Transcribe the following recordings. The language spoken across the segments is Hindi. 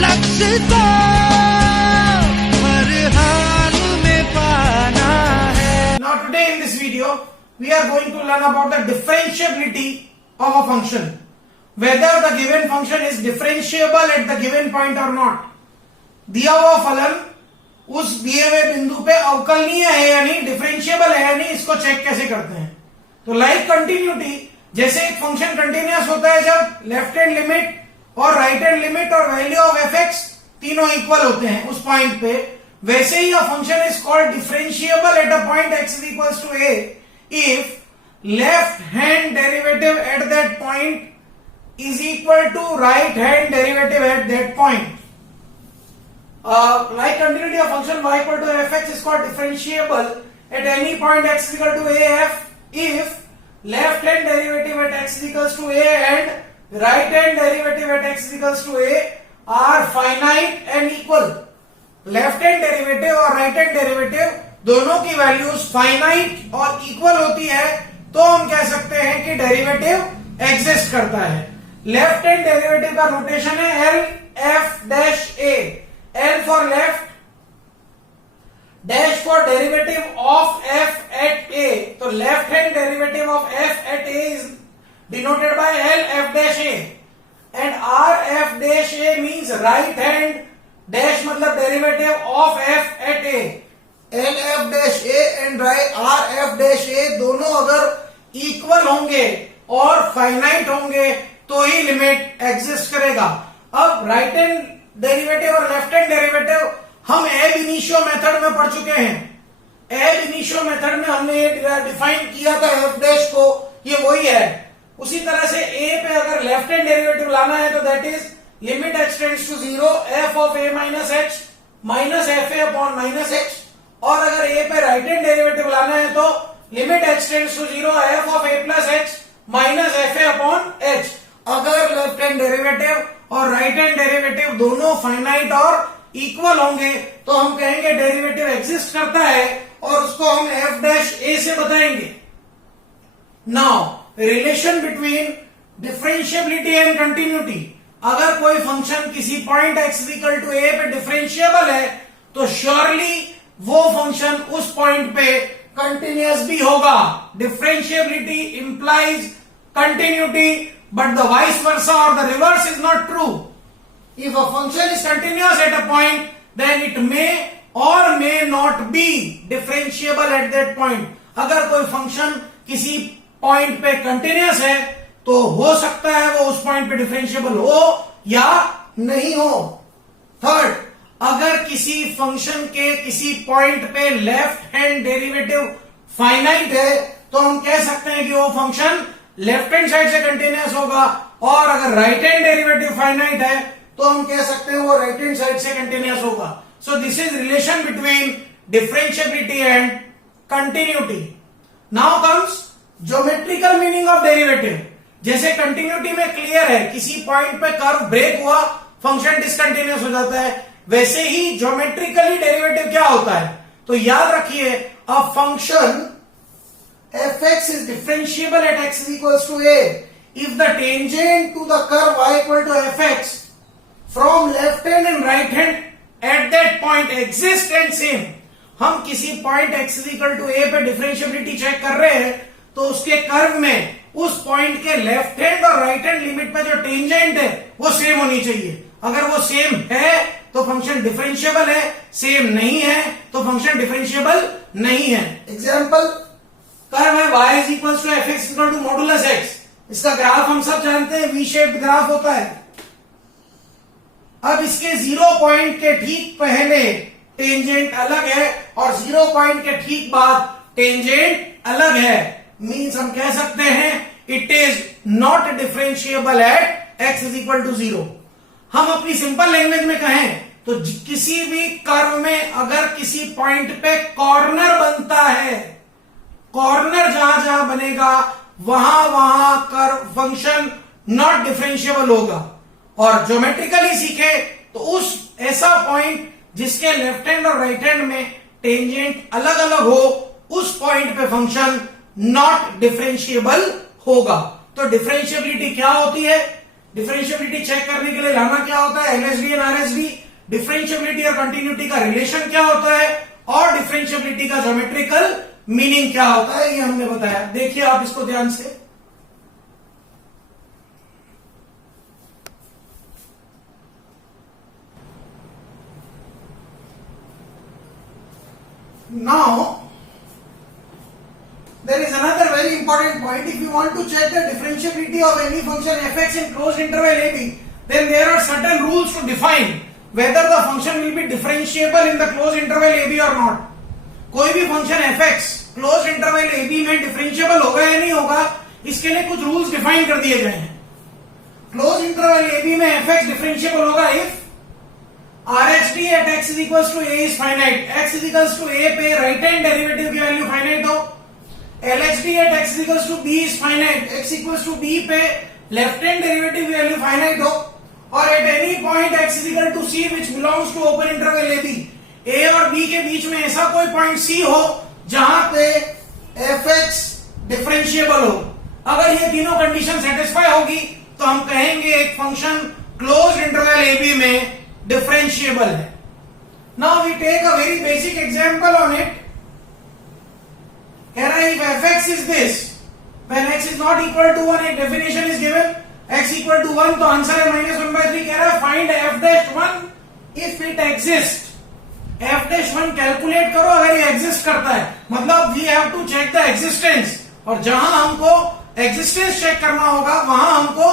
लक्ष्य को हर हाल में पाना है. Now today in this video we are going to learn about the differentiability of a function, whether the given function is differentiable at the given point or not. दिया हुआ फलन उस दिए हुए बिंदु पे अवकलनीय है या नहीं, डिफरेंशिएबल है या नहीं, इसको चेक कैसे करते हैं. तो लाइक कंटिन्यूटी, जैसे एक फंक्शन कंटिन्यूअस होता है जब लेफ्ट हैंड लिमिट और राइट हैंड लिमिट और वैल्यू ऑफ एफ एक्स तीनों इक्वल होते हैं उस पॉइंट पे, वैसे ही a function is called differentiable at a point x is equals to a if left hand derivative at that point is equal to right hand derivative at that point. Like continuity of function y equal to fx is called differentiable at any point x is equal to af if left hand derivative at x is equals to a and right hand derivative at x is equals to a are finite and equal. Left hand derivative और right hand derivative दोनों की वैल्यूज फाइनाइट और इक्वल होती है तो हम कह सकते हैं कि डेरिवेटिव एग्जिस्ट करता है. लेफ्ट हैंड डेरिवेटिव का नोटेशन है L F dash A. L for left, dash for derivative of f at a. तो left hand derivative of f at a is denoted by L f dash a, and R f dash a means right hand dash मतलब derivative of f at a. L f dash a and R f dash a दोनों अगर इक्वल होंगे और फाइनाइट होंगे तो ही लिमिट एग्जिस्ट करेगा. अब राइट हैंड डेरिवेटिव और लेफ्ट हैंड डेरिवेटिव हम एब इनिशियो मेथड में पढ़ चुके हैं. एब इनिशियो मेथड में हमने ये डिफाइन किया था एफ डैश को, ये वही है. उसी तरह से ए पे अगर लेफ्ट हैंड डेरिवेटिव लाना है तो that is limit h tends to 0 f of a minus h minus f a upon minus h. और अगर ए पे राइट हैंड डेरिवेटिव लाना है तो limit h tends to 0 f of a plus h minus f a upon h. अगर लेफ्ट हैंड डेरिवेटिव और राइट हैंड डेरिवेटिव दोनों फाइनाइट और इक्वल होंगे तो हम कहेंगे डेरिवेटिव एग्जिस्ट करता है और उसको हम एफ डैश ए से बताएंगे. Now relation between differentiability and continuity. अगर कोई फंक्शन किसी पॉइंट एक्स इक्वल टू ए पे डिफरेंशिएबल है तो श्योरली वो फंक्शन उस पॉइंट पे कंटिन्यूअस भी होगा. Differentiability implies continuity, but the vice versa or the reverse is not true. If a function is continuous at a point, then it may or may not be differentiable at that point. अगर कोई फंक्शन किसी पॉइंट पे कंटिन्यूअस है तो हो सकता है वो उस पॉइंट पे डिफरेंशिएबल हो या नहीं हो. थर्ड, अगर किसी फंक्शन के किसी पॉइंट पे लेफ्ट हैंड डेरिवेटिव फाइनाइट है तो हम कह सकते हैं कि वो फंक्शन लेफ्ट हैंड साइड से कंटिन्यूअस होगा, और अगर राइट हैंड डेरिवेटिव फाइनाइट है तो हम कह सकते हैं वो राइट हैंड साइड से कंटिन्यूअस होगा. So this is relation between differentiability and continuity. Now comes geometrical meaning of derivative. जैसे कंटिन्यूटी में क्लियर है किसी पॉइंट पे कर्व ब्रेक हुआ फंक्शन डिसकंटिन्यूअस हो जाता है, वैसे ही ज्योमेट्रिकली डेरिवेटिव क्या होता है. तो याद रखिए a function fx is differentiable at x is equals to a if the tangent to the curve y equal to fx from left hand and right hand at that point exist and same. हम किसी point x is equal to a पे डिफरेंशिएबिलिटी चेक कर रहे हैं तो उसके कर्व में उस पॉइंट के लेफ्ट हैंड और राइट हैंड लिमिट पे जो टेंजेंट है वो सेम होनी चाहिए. अगर वो सेम है तो फंक्शन डिफरेंशिएबल है, सेम नहीं है तो फंक्शन डिफरेंशिएबल नहीं है. एग्जाम्पल, कर्व है y is equal to f x equal to modulus x. इसका ग्राफ हम सब जानते हैं वी शेप्ड ग्राफ होता है. अब इसके 0 पॉइंट के ठीक पहले टेंजेंट अलग है और 0 पॉइंट के ठीक बाद टेंजेंट अलग है. मीन्स हम कह सकते हैं it is not differentiable at x is equal to 0. हम अपनी सिंपल लैंग्वेज में कहें तो किसी भी कर्व में अगर किसी पॉइंट पे कॉर्नर बनता है, कॉर्नर जहां जहां बनेगा वहां वहां कर्व फंक्शन नॉट डिफरेंशिएबल होगा. और ज्योमेट्रिकली सीखे तो उस ऐसा पॉइंट जिसके लेफ्ट हैंड और राइट हैंड में टेंजेंट अलग अलग हो उस पॉइंट पे फंक्शन नॉट डिफरेंशिएबल होगा. तो डिफरेंशिएबिलिटी क्या होती है? डिफरेंशियबिलिटी चेक करने के लिए लाना क्या होता है, एलएचडी एंड आरएचडी, डिफरेंशियबिलिटी और कंटिन्यूटी का रिलेशन क्या होता है, और डिफरेंशियबिलिटी का ज्योमेट्रिकल मीनिंग क्या होता है, ये हमने बताया। देखिए आप इसको ध्यान से। Now, there is another very important point. If you want to check the differentiability of any function fx in closed interval ab, then there are certain rules to define whether the function will be differentiable in the closed interval ab or not. कोई भी function fx close interval ab में डिफरेंशिएबल होगा या नहीं होगा, इसके लिए कुछ रूल्स डिफाइन कर दिए गए हैं। क्लोज इंटरवल ab में fx डिफरेंशिएबल होगा if RHD at x is equals to a is finite, x is equals to a पे राइट हैंड डेरिवेटिव की वैल्यू फाइनाइट हो, LHD at x is equals to b is finite, x equals to b पे लेफ्ट हैंड डेरिवेटिव की वैल्यू फाइनाइट हो, और at any point x is equal to c which belongs to open interval ab, a और b के बीच में ऐसा कोई पॉइंट c हो जहां पे fx डिफरेंशिएबल हो। अगर ये तीनों कंडीशन सेटिस्फाई होगी तो हम कहेंगे एक फंक्शन क्लोज इंटरवल ab में डिफरेंशिएबल है। Now we take a very basic example on it. कह रहा है if fx is this when x is not equal to 1, एक definition is given, x equal to 1 तो आंसर है -1/3। कह रहा है find f'1 if it exist. f'1 calculate करो अगर ये एग्जिस्ट करता है, मतलब we have to check the existence, और जहां हमको एग्जिस्टेंस चेक करना होगा वहां हमको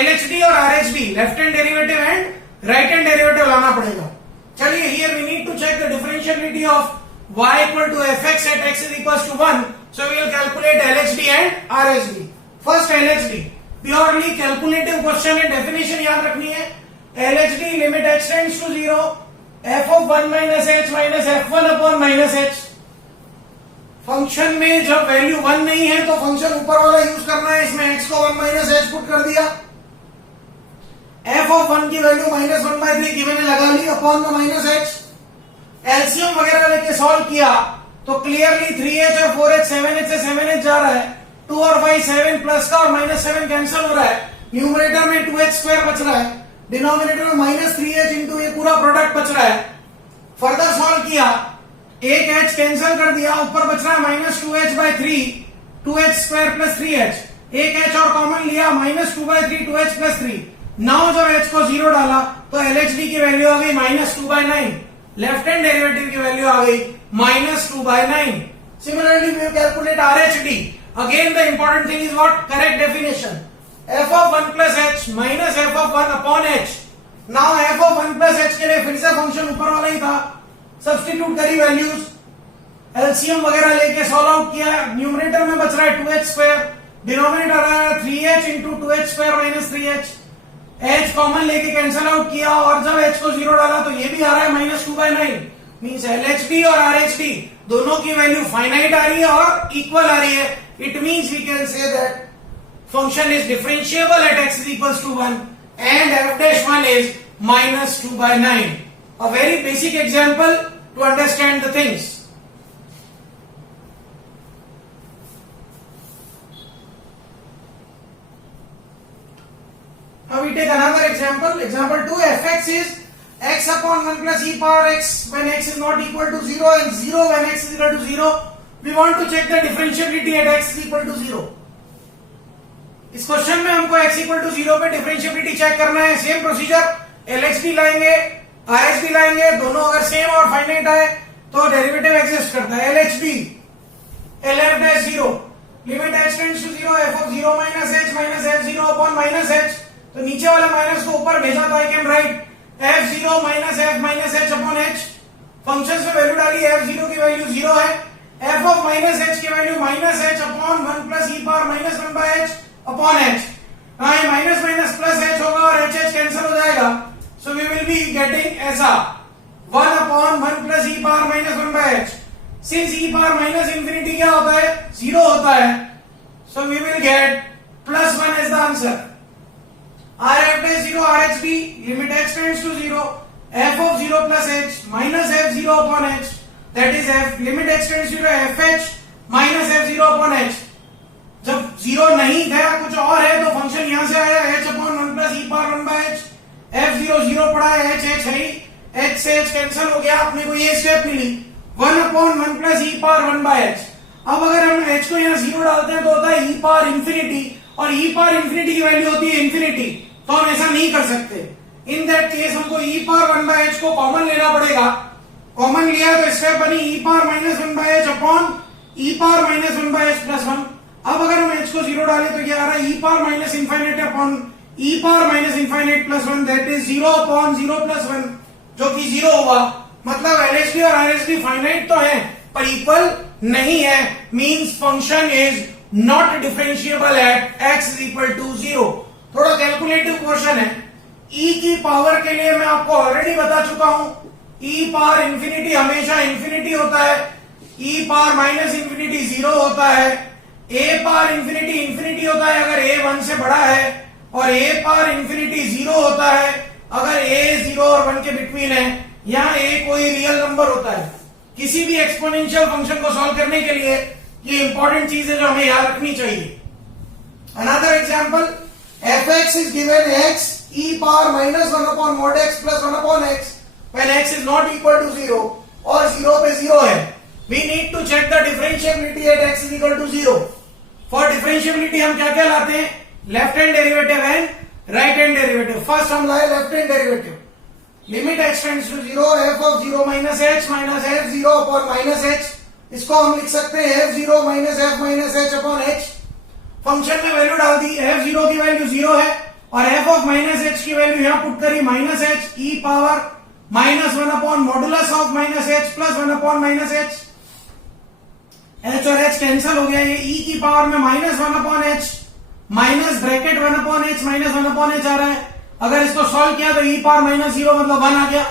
LHD और RHD left hand derivative and right hand derivative लाना पड़ेगा। चलिए here we need to check the differentiability of y equal to fx at x is equal to 1, so we will calculate LHD and RHD। First LHD purely calculative question है, डेफिनेशन याद रखनी है। LHD limit x tends to 0 f of 1 minus h minus f1 upon minus h। Function में जब वैल्यू 1 नहीं है तो फंक्शन ऊपर वाला यूज करना है, इसमें x को 1 minus h पुट कर दिया, f of 1 की वैल्यू -1/3 गिवन है लगा ली upon the minus h। LCM वगैरह लेके सॉल्व किया तो क्लियरली 3h और 4h 7h से 7h जा रहा है, 2 और 5 7 प्लस का और -7 कैंसिल हो रहा है, न्यूमरेटर में 2h² बच रहा है, डिनोमिनेटर में -3h इंटू ये पूरा प्रोडक्ट बच रहा है। फर्दर सॉल्व किया, एक h कैंसिल कर दिया, ऊपर बच रहा है -2h/3, 2h² प्लस 3h, एक h और कॉमन लिया -2/3 2h प्लस 3। नाउ जब h को 0 डाला तो LHD की वैल्यू आ गई -2/9, लेफ्ट हैंड डेरिवेटिव की वैल्यू आ गई -2/9। Similarly we calculate RHD। Again the important thing is what, correct definition, f of 1 plus h minus f of 1 upon h। Now f of 1 plus h के लिए फिर से फंक्शन ऊपर वाला ही था, सब्स्टिट्यूट करी वैल्यूज, एलसीएम वगैरह लेके सॉल्व आउट किया, न्यूमरेटर में बच रहा है 2h², डिनोमिनेटर आ रहा है 3h into 2h² minus 3h, h common लेके कैंसिल आउट किया, और जब h को 0 डाला तो ये भी आ रहा है -2/9। मींस LHD और RHD दोनों की वैल्यू फाइनाइट आ रही है और इक्वल आ रही है। It means we can say that function is differentiable at x is equals to 1 and f'1 is -2/9. A very basic example to understand the things. Now we take another example. Example 2, fx is x upon 1 plus e power x when x is not equal to 0 and 0 when x is equal to 0. We want to check the differentiability at x is equal to 0. इस क्वेश्चन में हमको x इक्वल टू 0 पे डिफरेंशिएबिलिटी चेक करना है। सेम प्रोसीजर, LHD लाएंगे, RHD लाएंगे, दोनों अगर सेम और फाइनाइट आए तो डेरिवेटिव एग्जिस्ट करता है। LHD LF'0 limit h tends to 0 f of 0 minus h minus f0 upon minus h, तो नीचे वाले माइनस को ऊपर भेजा तो I can write f0 minus f minus h upon h। Function में वैल्यू डाली, f0 की वैल्यू 0 है, f of minus h की वैल्यू -h upon 1 plus e power -1/h अपॉन h। ये माइनस माइनस प्लस h होगा और h कैंसिल हो जाएगा, so we will be getting ऐसा 1 upon 1 plus e power -1/h। Since e power minus infinity क्या होता है, 0 होता है, so we will get +1 as the answer. RF'0 RHD limit h tends to 0 f of 0 plus h minus f0 upon h, that is f limit h tends to 0 fh minus f0 upon h। जब 0 नहीं गया कुछ और है तो फंक्शन यहां से आया h upon 1 plus e power 1 by h, F0 0 पड़ा है, H H है ही, H से H कैंसिल हो गया, अपने को ये स्टेप मिली 1/1 plus e power 1 by h. अब अगर हम H को यहाँ 0 डालते हैं तो होता है ई पावर इंफिनिटी, और ई पावर इंफिनिटी की वैल्यू होती है इंफिनिटी, तो हम ऐसा नहीं कर सकते। इन दैट केस हमको ई पावर 1 बाय एच को कॉमन लेना पड़ेगा। कॉमन लिया तो स्टेप बनी e power minus 1 by h upon e power minus 1 by h plus 1। अब अगर हम एच को 0 डालें तो क्या आ रहा है, e power minus infinite upon e power minus infinite plus 1, that is 0 upon 0 plus 1, जो कि 0 हुआ। मतलब एलएचडी और आरएचडी फाइनाइट तो है पर इक्वल नहीं है, means function is not differentiable at x is equal to 0। थोड़ा कैलकुलेटिव क्वेश्चन है। e की पावर के लिए मैं आपको ऑलरेडी बता चुका हूं, e पावर इंफिनिटी हमेशा इंफिनिटी होता है, e पावर माइनस इंफिनिटी 0 होता है, a पावर इंफिनिटी इंफिनिटी होता है अगर a 1 से बड़ा है, और a पावर इंफिनिटी 0 होता है अगर a 0 और 1 के बिटवीन है। यहाँ a कोई रियल नंबर होता है। किसी भी एक्सपोनेंशियल फंक्शन को सॉल्व करने के लिए ये इंपॉर्टेंट चीज है जो हमें याद रखनी चाहिए। Another example, fx is given x e power minus 1 upon mod x plus 1 upon x when x is not equal to 0 और 0 पे 0 है। We need to check the differentiability at x is equal to 0. For differentiability हम क्या क्या लाते हैं, left hand derivative and right hand derivative. First हम लाए left hand derivative, limit x tends to 0 f of 0 minus h minus f0 upon minus h। इसको हम लिख सकते हैं f0 minus f minus h upon h। Function में वैल्यू डाल दी, f0 की वैल्यू 0 है और f of माइनस h की वैल्यू यहां पुट करी minus h e power minus 1 upon modulus of minus h plus 1 upon minus h। h और h कैंसिल हो गया, ये e की पावर में minus 1 upon h minus bracket 1 upon h minus 1 upon h आ रहा है। अगर इसको सॉल्व किया तो e पावर माइनस 0 मतलब 1 आ गया।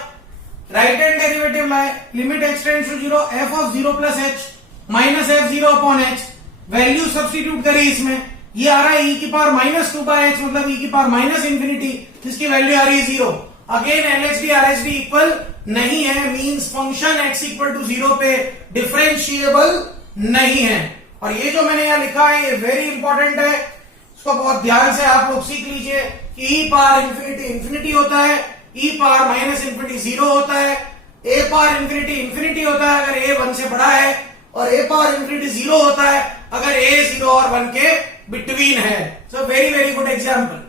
राइट हैंड डेरिवेटिव लाए, limit x tends to 0 f of 0 plus h minus f0 upon h, value substitute करी इसमें, ये आ रहा है e की पावर माइनस 2 बाय h मतलब e की पावर माइनस इंफिनिटी, जिसकी वैल्यू आ रही है 0। अगेन एलएचडी आरएचडी इक्वल नहीं है, means function x equal to 0 पे डिफरेंशिएबल नहीं है। और ये जो मैंने यहाँ लिखा है ये वेरी इंपॉर्टेंट है, इसको बहुत ध्यान से आप लोग सीख लीजिए कि e पावर इंफिनिटी इंफिनिटी होता है, e पावर माइनस इंफिनिटी 0 होता है, a पावर इंफिनिटी इंफिनिटी होता है अगर a 1 से बड़ा है, और a पावर इंफिनिटी 0 होता है अगर a 0 और 1 के बिटवीन है। So very very good example.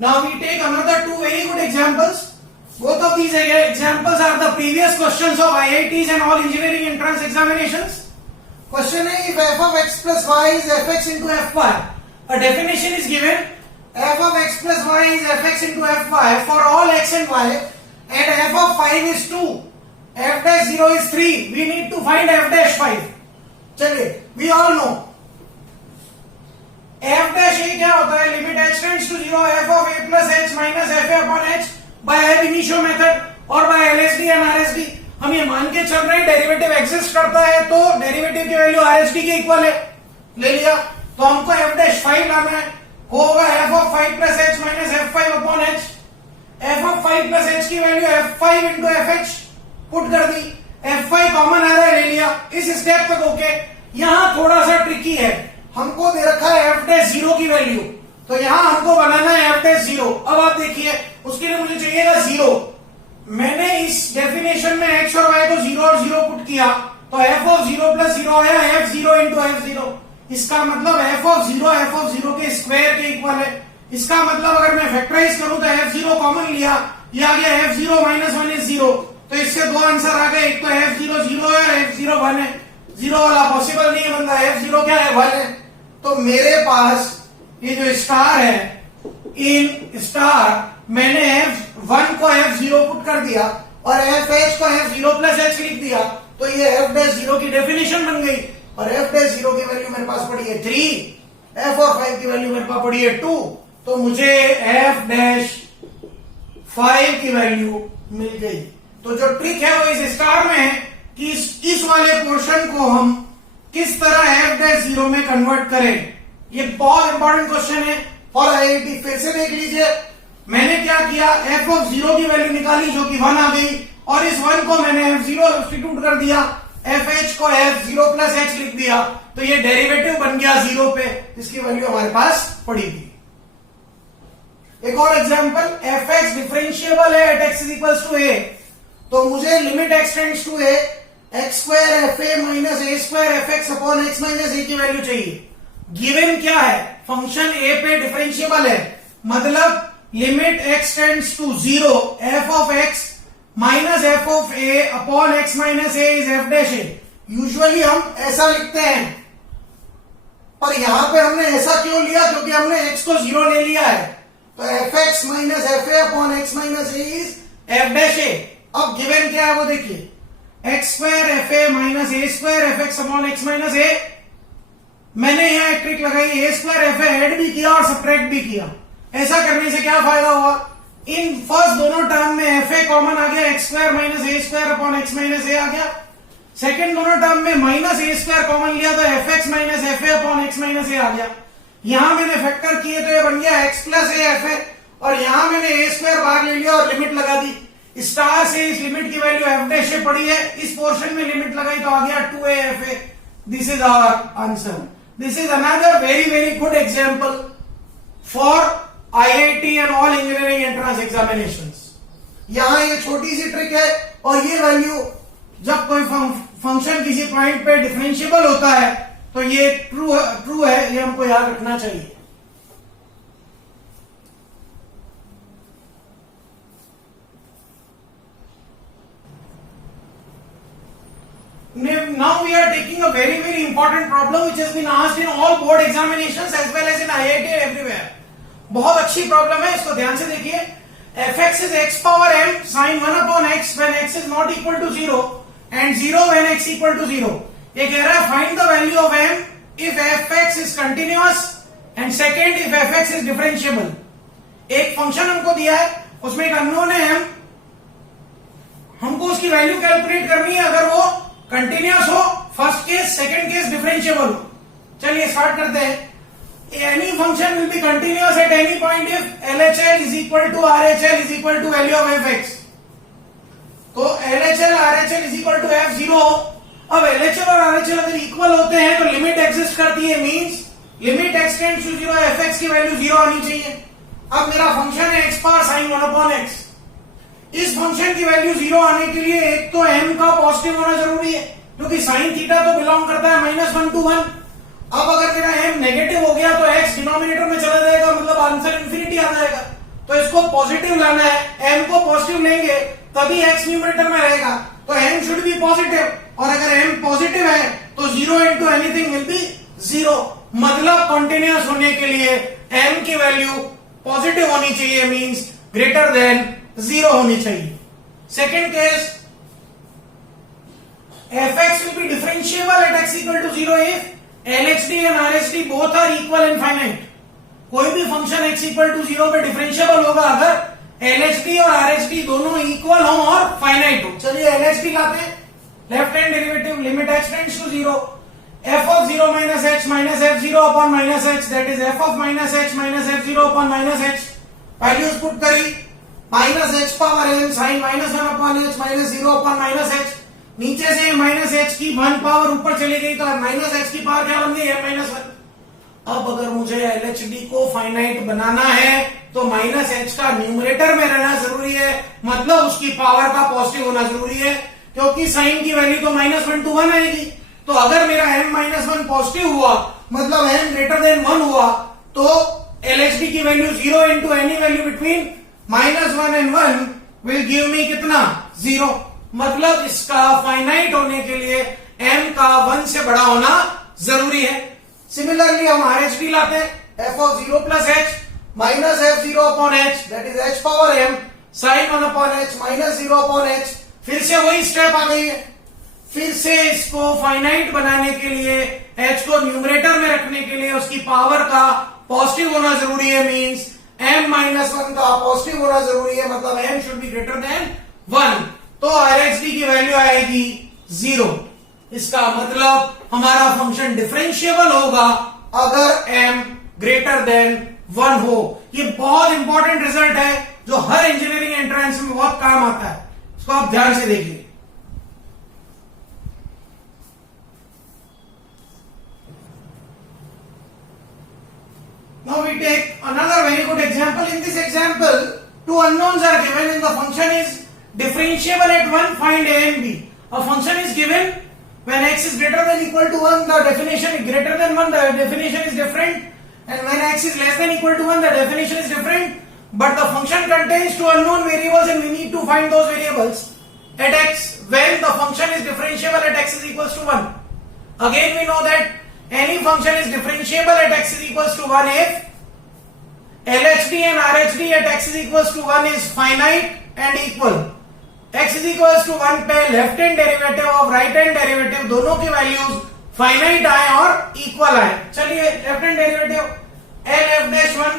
Now we take another two very good examples. Both of these examples are the previous questions of IITs and all engineering entrance examinations. Question है, if f of x plus y is fx into fy, a definition is given, f of x plus y is fx into fy for all x and y, and f of 5 is 2, f dash 0 is 3. We need to find f dash 5. चलिए, we all know f dash a क्या होता है, limit h tends to 0 f of a plus h minus f a upon h by ab initio method और by LHD एंड RHD। हम ये मान के चल रहे हैं डेरिवेटिव एग्जिस्ट करता है तो डेरिवेटिव की वैल्यू RHD के इक्वल है, ले लिया। तो हमको f dash 5 लाना है, होगा f of 5 plus h minus f5 upon h। f of 5 plus h की value f5 into fh put कर दी, f5 कॉमन आ रहा है, ले लिया। इस स्टेप तक ओके। यहां थोड़ा सा ट्रिकी है, हमको दे रखा है f dash 0 की वैल्यू, तो यहां हमको बनाना है f dash 0। अब आप देखिए, उसके लिए मुझे चाहिएगा 0। मैंने इस डेफिनेशन में x और y को 0 और 0 पुट किया तो f of 0 प्लस 0 आया f0 इंटू f0। इसका मतलब f of 0 के स्क्वायर के इक्वल है। इसका मतलब अगर मैं फैक्टराइज करूं तो f0 कॉमन लिया, ये आ गया f0 माइनस 1 इज 0। तो इससे दो आंसर आ गए, एक तो f0 0 है, f0 1 है। 0 वाला पॉसिबल नहीं बनता, f0 क्या है, 1 है। तो मेरे पास ये जो स्टार है, इन स्टार मैंने f1 को f0 पुट कर दिया और fh को f0 प्लस h लिख दिया, तो ये f dash 0 की डेफिनेशन बन गई। और f dash 0 की वैल्यू मेरे पास पड़ी है 3, f और 5 की वैल्यू मेरे पास पड़ी है 2, तो मुझे f dash 5 की वैल्यू मिल गई। तो जो ट्रिक है वो इस स्टार में है कि इस वाले पोर्शन को हम किस तरह f dash 0 में कन्वर्ट करें। ये बहुत इंपॉर्टेंट क्वेश्चन है फॉर आईआईटी। फिर से देख लीजिए, मैंने क्या किया, f of 0 की वैल्यू निकाली जो कि 1 आ गई, और इस 1 को मैंने f0 सब्स्टिट्यूट कर दिया, एफ एच को एफ 0 प्लस एच लिख दिया तो ये डेरिवेटिव बन गया 0 पे, इसकी वैल्यू हमारे पास पड़ी थी। एक और एग्जांपल, एफ एक्स डिफरेंशिएबल है at x is equal to a, तो मुझे limit x tends to a x square f a minus a square f x upon x minus a की वैल्यू चाहिए। गिवन क्या है, फंक्शन ए पे डिफरेंशिएबल है, मतलब limit x tends to 0 f of x minus f of a upon x minus a is f dash a. Usually हम ऐसा लिखते हैं, पर यहां पे हमने ऐसा क्यों लिया, क्योंकि हमने एक्स को 0 ले लिया है, तो f x minus f a upon x minus a is f dash a. अब गिवन क्या है वो देखिए, x square f a minus a square f x upon x minus a. मैंने यहां एक ट्रिक लगाई, a square f a add भी किया और सब्ट्रैक्ट भी किया। ऐसा करने से क्या फायदा हुआ, इन फर्स्ट दोनों टर्म में एफ ए कॉमन आ गया, x square minus a square upon x minus a आ गया। सेकंड दोनों टर्म में माइनस ए स्क्वायर कॉमन लिया तो f x minus f a upon x minus a आ गया। यहां मैंने फैक्टर किए तो ये बन गया x plus a f a, और यहां मैंने ए स्क्वायर बाहर ले लिया और लिमिट लगा दी। स्टार से इस लिमिट की वैल्यू एफ डैश ए पड़ी है, इस पोर्शन में लिमिट लगाई तो आ गया 2a F A. This is our answer. This is another very very good example for IIT and all engineering entrance examinations. यहां ये छोटी सी ट्रिक है, और ये वैल्यू जब कोई फंक्शन किसी पॉइंट पे डिफरेंशिएबल होता है तो ये ट्रू है, ये हमको याद रखना चाहिए। Now we are taking a very very important problem which has been asked in all board examinations as well as in IIT and everywhere. बहुत अच्छी प्रॉब्लम है, इसको ध्यान से देखिए। F x is x power m sine 1 upon x when x is not equal to 0 and 0 when x equal to 0। ये कह रहा है find the value of m if f x is continuous and second if f x is differentiable. एक फंक्शन हमको दिया है, उसमें एक अननोन है एम, हमको उसकी वैल्यू कैलकुलेट करनी है अगर वो कंटिन्यूअस हो first case, second case differentiable हो। चलिए स्टार्ट करते हैं। Any function will be continuous at any point if LHL is equal to RHL is equal to value of fx। तो LHL RHL is equal to f0। अब LHL और RHL अगर इक्वल होते हैं तो लिमिट एग्जिस्ट करती है, means limit x tends to 0 fx की वैल्यू 0 आनी चाहिए। अब मेरा फंक्शन है x power sin 1 upon x। इस फंक्शन की वैल्यू 0 आने के लिए एक तो m का पॉजिटिव होना जरूरी है, क्योंकि sin थीटा तो बिलोंग करता है -1 to 1। अब अगर मेरा m नेगेटिव हो गया तो x डिनोमिनेटर में चला जाएगा, मतलब आंसर इंफिनिटी आ जाएगा। तो इसको पॉजिटिव लाना है, m को पॉजिटिव लेंगे तभी x न्यूमरेटर में रहेगा, तो m शुड बी पॉजिटिव, और अगर m पॉजिटिव है तो 0 इंटू एनीथिंग विल बी 0। मतलब कॉन्टिन्यूअस होने के लिए m की वैल्यू पॉजिटिव होनी चाहिए, मींस ग्रेटर देन 0 होनी चाहिए। Second case, fx will be differentiable at x equal to 0 if LHD and RHD both are equal and finite। कोई भी फंक्शन x equal to 0 पे डिफरेंशिएबल होगा अगर LHD और RHD दोनों इक्वल हो और फाइनाइट हो। चलिए LHD लाते हैं, left hand derivative limit x tends to 0 f of 0 minus h minus f0 upon minus h, that is f of minus h minus f0 upon minus h। Values put करी, माइनस h पावर m sin -1 upon h minus 0 upon minus h। नीचे से माइनस एच की 1 पावर ऊपर चली गई तो माइनस एच की पावर क्या बन गई है -1। अब अगर मुझे एलएचडी को फाइनाइट बनाना है तो माइनस एच का न्यूमरेटर में रहना जरूरी है, मतलब उसकी पावर का पॉजिटिव होना जरूरी है, क्योंकि साइन की वैल्यू तो -1 to 1 आएगी। तो अगर मेरा m-1 पॉजिटिव हुआ, मतलब m ग्रेटर देन 1 हुआ, तो एलएचडी की value 0 into any value between -1 and 1 will give me कितना 0। मतलब इसका फाइनाइट होने के लिए m का 1 से बड़ा होना जरूरी है। सिमिलरली हम RHD लाते हैं, f of 0 plus h minus f0 upon h, that is h power m sin 1 upon h minus 0 upon h। फिर से वही स्टेप आ गई है, फिर से इसको फाइनाइट बनाने के लिए h को न्यूमरेटर में रखने के लिए उसकी पावर का पॉजिटिव होना जरूरी है, मींस m-1 का पॉजिटिव होना जरूरी है, मतलब m should be greater than 1। तो RHD की वैल्यू आएगी 0। इसका मतलब हमारा फंक्शन डिफरेंशिएबल होगा अगर m ग्रेटर देन 1 हो। ये बहुत इंपॉर्टेंट रिजल्ट है जो हर इंजीनियरिंग एंट्रेंस में बहुत काम आता है, इसको आप ध्यान से देखिए। Now we take another very good example. In this example, two unknowns are given and the function is differentiable at 1, find a and b. A function is given when x is greater than equal to 1, the definition is greater than 1, the definition is different, and when x is less than equal to 1, the definition is different, but the function contains two unknown variables and we need to find those variables at x when the function is differentiable at x is equals to 1. Again we know that any function is differentiable at x is equals to 1 if LHD and RHD at x is equals to 1 is finite and equal. x is equals to 1 पे लेफ्ट हैंड डेरिवेटिव और राइट हैंड डेरिवेटिव दोनों की वैल्यूज फाइनाइट आए और इक्वल आए. चलिए left hand derivative L f dash 1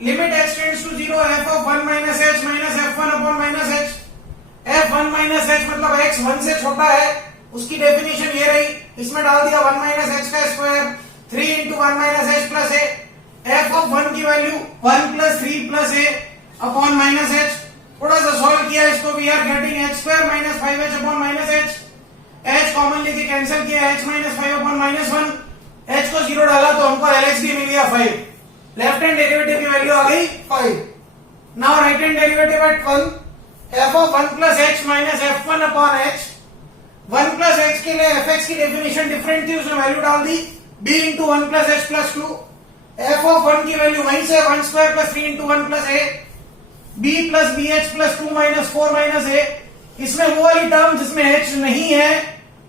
limit x tends to 0 f of 1 minus h minus f1 upon minus h. f1 minus h मतलब x 1 से छोटा है, उसकी डेफिनेशन ये रही, इसमें डाल दिया 1 minus h का square 3 into 1 minus h plus a. f of 1 की value 1 plus 3 plus a upon minus h. थोड़ा सा सॉल्व किया इसको, we are getting h square minus 5h upon minus h. h common लेके कैंसिल किया, h minus 5 upon minus 1. h को 0 डाला तो हमको LHD मिल गया 5. लेफ्ट हैंड डेरिवेटिव की वैल्यू आ गई 5. Now right hand derivative eight 1, f of 1 plus h minus f1 upon h. 1 plus h के लिए fx की डेफिनेशन डिफरेंट थी, उसमें वैल्यू डाल दी b into 1 plus h plus 2. f of 1 की वैल्यू वहीं से 1 square plus 3 into 1 plus a. b plus bh plus 2 minus 4 minus a. इसमें वो वाली टर्म जिसमें h नहीं है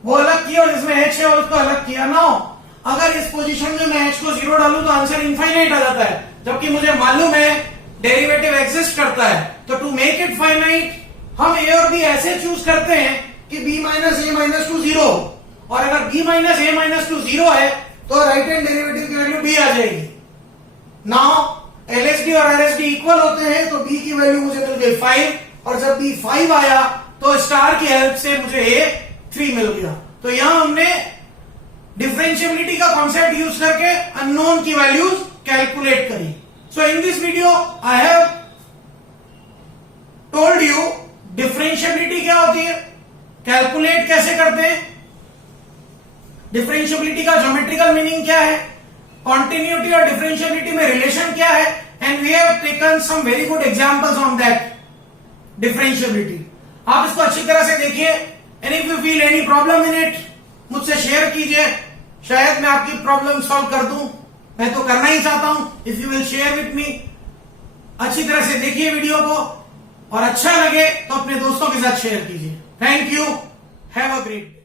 वो अलग किया और जिसमें h है उसको अलग किया. नाउ अगर इस पोजीशन में मैं h को 0 डालूं तो आंसर इनफाइनाइट आ जाता है, जबकि मुझे मालूम है डेरिवेटिव एग्जिस्ट करता है. तो टू मेक इट फाइनाइट हम a और b ऐसे चूज करते हैं कि b minus a minus two 0, और अगर b minus a minus two 0 है तो राइट हैंड डेरिवेटिव की वैल्यू b आ जाएगी. नाउ LHD और RHD इक्वल होते हैं तो b की वैल्यू मुझे मिल गई 5, और जब b 5 आया तो स्टार की हेल्प से मुझे a 3 मिल गया. तो यहां हमने डिफरेंशियबिलिटी का कॉन्सेप्ट यूज करके अननोन की वैल्यूज कैलकुलेट करी. So in this video I have told you differentiability क्या होती है, कैलकुलेट कैसे करते हैं, डिफरेंशियबिलिटी का ज्योमेट्रिकल मीनिंग क्या है, कॉन्टिन्यूटी और डिफरेंशियबिलिटी में रिलेशन क्या है, and we have taken some very good examples on that differentiability. आप इसको अच्छी तरह से देखिए, and if you feel any problem in it मुझसे शेयर कीजिए, शायद मैं आपकी प्रॉब्लम सॉल्व कर दूं, मैं तो करना ही चाहता हूं. If you will share with me, अच्छी तरह से देखिए वीडियो को, और अच्छा लगे तो अपने दोस्तों के साथ शेयर कीजिए. Thank you, have a great day.